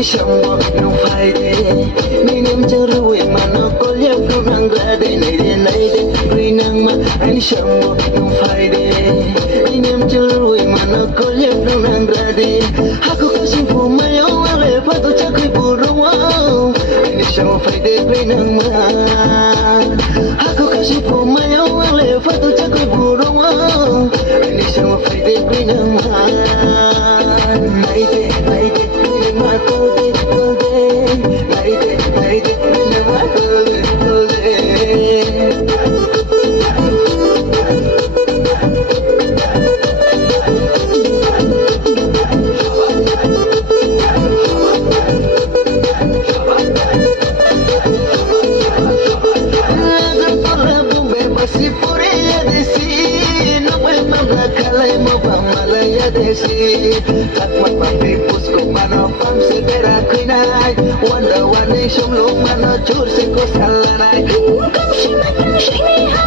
anh chẳng bỏ nông phải để mi nem chẳng rồi mà nó có liệp đâu năng ra đây này rồi năng mà anh chẳng bỏ nông phải để mi nem chẳng rồi mà nó có liệp đâu năng ra đây aku kasih phu mayo ale patu cakai burung anh chẳng phải để rồi năng mà aku kasih phu mayo ale patu cakai burung anh chẳng phải để rồi năng mà này để mà tôi này để mà tôi tak mapapipos ko manopam si Vera Quinay Wanda wanay siyang lumano chur si ko sa lanay Kung siyang nagpang siya